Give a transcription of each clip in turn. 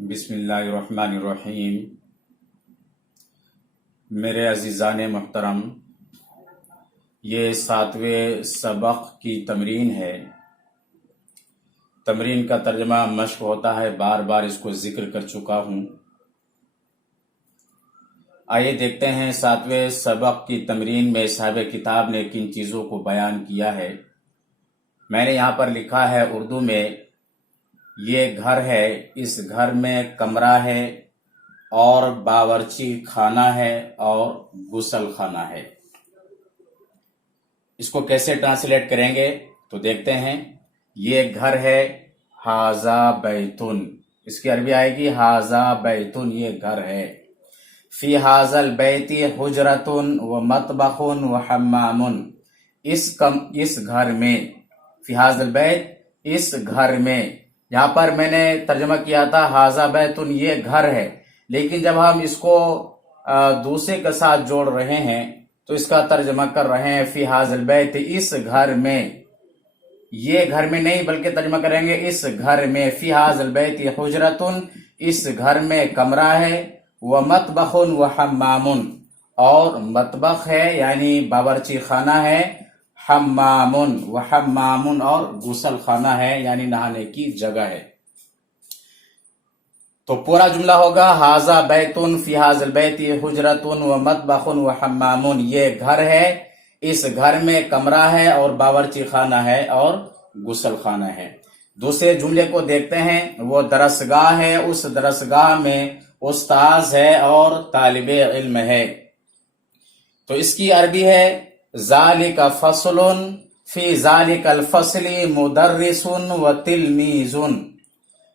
बिस्मिल्लाहिर्रहमानिर्रहीम। मेरे अजीज़ान मुहतरम, ये 7वें सबक की तमरीन है। तमरीन का तर्जमा मश्क होता है, बार बार इसको जिक्र कर चुका हूँ। आइए देखते हैं 7वें सबक की तमरीन में साहिब किताब ने किन चीज़ों को बयान किया है। मैंने यहाँ पर लिखा है उर्दू में, ये घर है, इस घर में कमरा है और बावर्ची खाना है और गुसल खाना है। इसको कैसे ट्रांसलेट करेंगे तो देखते हैं। ये घर है, हाजा बैतुन, इसकी अरबी आएगी हाजा बैतुन, ये घर है। फी हाजल बैती हुजरतुन व मतबखुन व हम्मामुन, इस घर में, फी हाजल बैत, इस घर में। यहाँ पर मैंने तर्जमा किया था हाजा बैतुन, ये घर है, लेकिन जब हम इसको दूसरे के साथ जोड़ रहे हैं तो इसका तर्जमा कर रहे हैं फी हाजल बैत, इस घर में। ये घर में नहीं बल्कि तर्जमा करेंगे इस घर में। फी हाजल बैत हुजरतुन, इस घर में कमरा है। व मतबखुन व हम्मामुन, और मतबख है यानी बावर्ची खाना है। हम्मामुन व हम्मामुन, और गुसल खाना है यानी नहाने की जगह है। तो पूरा जुमला होगा हाजा बैतुन फी हाजल बैती हुजरतुन व मतबखुन व हम्मामुन, ये घर है, इस घर में कमरा है और बावर्ची खाना है और गुसल खाना है। दूसरे जुमले को देखते हैं, वो दरसगाह है, उस दरसगाह में उस्ताज है और तालिबे इल्म है। तो इसकी अरबी है ज़ालिका फस्लुन फी ज़ालिकल फस्ली मुदर्रिसुन व तिलमीजुन।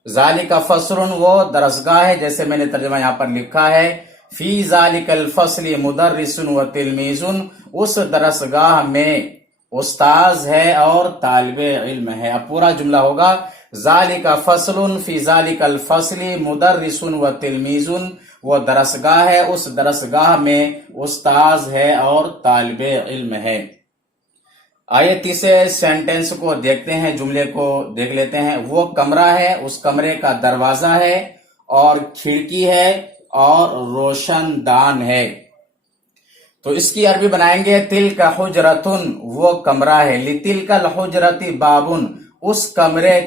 ज़ालिका फस्लुन, वो दरसगाह है, जैसे मैंने तर्जुमा यहाँ पर लिखा है फी ज़ालिकल फस्ली मुदर्रिसुन व तिलमीजुन, उस दरसगाह में उस्ताज है और तालिबे इल्म है। अब पूरा जुमला होगा ज़ालिका फस्लुन फी ज़ालिकल फस्ली मुदर्रिसुन व तिलमीजुन, वो दरसगाह है, उस दरसगाह में उस्ताज है और तालिबे इल्म है। आइए तीसरे सेंटेंस को देखते हैं, जुमले को देख लेते हैं। वो कमरा है, उस कमरे का दरवाजा है और खिड़की है और रोशनदान है। तो इसकी अरबी बनाएंगे तिल का हुजरतुन, वो कमरा है। लितिल का हुजरती बाबुन, उस कमरे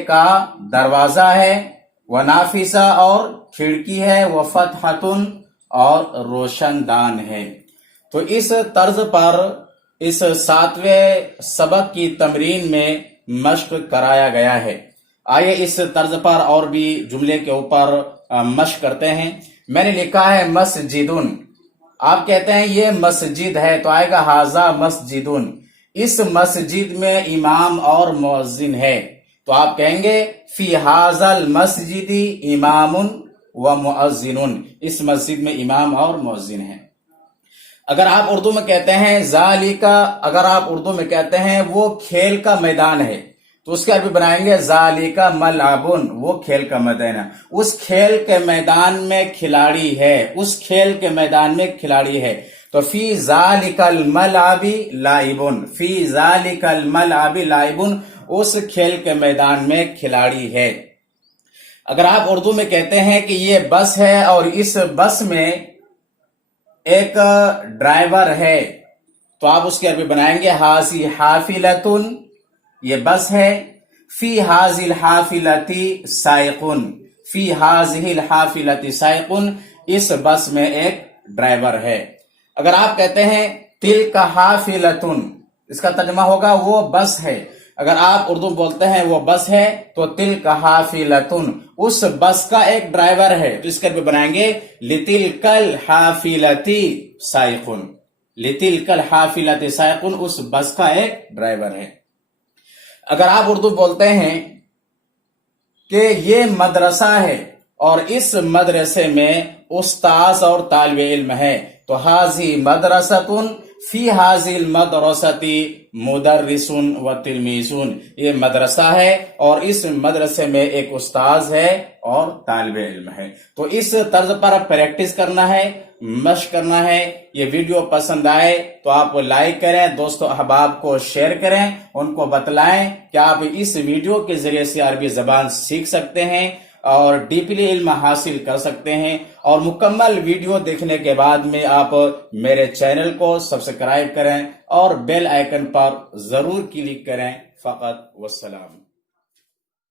का दरवाजा है। व नाफिसा, और खिड़की है। व फतहतुन, और रोशनदान है। तो इस तर्ज पर इस 7वें सबक की तमरीन में मश्क कराया गया है। आइए इस तर्ज पर और भी जुमले के ऊपर मश्क करते हैं। मैंने लिखा है मस्जिदुन, आप कहते हैं ये मस्जिद है, तो आएगा हाजा मस्जिदुन, इस मस्जिद में इमाम और मुअज्जिन है। तो आप कहेंगे फी हाजल मस्जिदी इमामुन व मुअज्जिनुन, इस मस्जिद में इमाम और मुअज्जिन है। अगर आप उर्दू में कहते हैं ज़ालिका, अगर आप उर्दू में कहते हैं वो खेल का मैदान है, तो उसके अरबी बनाएंगे ज़ालिका मलअबुन, वो खेल का मैदान है। उस खेल के मैदान में खिलाड़ी है, उस खेल के मैदान में खिलाड़ी है। तो फी ज़ालिकल मलअबी लाइबुन, फी ज़ालिकल मलअबी लाइबुन, उस खेल के मैदान में खिलाड़ी है। अगर आप उर्दू में कहते हैं कि ये बस है और इस बस में एक ड्राइवर है, तो आप उसकी अरबी बनाएंगे हाजी हाफिलतुन, ये बस है। फी हाजिल हाफिलती साइकुन, फी हाजिल हाफिलती साइकुन, इस बस में एक ड्राइवर है। अगर आप कहते हैं तिल का हाफिलतुन, इसका तर्जुमा होगा वो बस है। अगर आप उर्दू बोलते हैं वो बस है, तो तिल का हाफिलतुन, उस बस का एक ड्राइवर है। तो इसके भी बनाएंगे लितिल कल हाफिलती साइकुन, लितिल कल हाफिलती साइकुन, उस बस का एक ड्राइवर है। अगर आप उर्दू बोलते हैं कि ये मदरसा है और इस मदरसे में उस्ताज और तालिब इल्म है, तो हाजी मदरसतुन فی حاضل مدرستی مدرسون و تلمیذون، یہ مدرسہ ہے اور اس مدرسے میں ایک استاذ ہے اور طالب علم ہے۔ تو اس طرز پر پریکٹس کرنا ہے، مشق کرنا ہے۔ یہ ویڈیو پسند آئے تو آپ لائک کریں، دوستوں احباب کو شیئر کریں، ان کو بتلائیں کہ آپ اس ویڈیو کے ذریعے سے عربی زبان سیکھ سکتے ہیں اور ڈیپلی علم حاصل کر سکتے ہیں۔ اور مکمل ویڈیو دیکھنے کے بعد میں آپ میرے چینل کو سبسکرائب کریں اور بیل آئیکن پر ضرور کلک کریں۔ فقط والسلام۔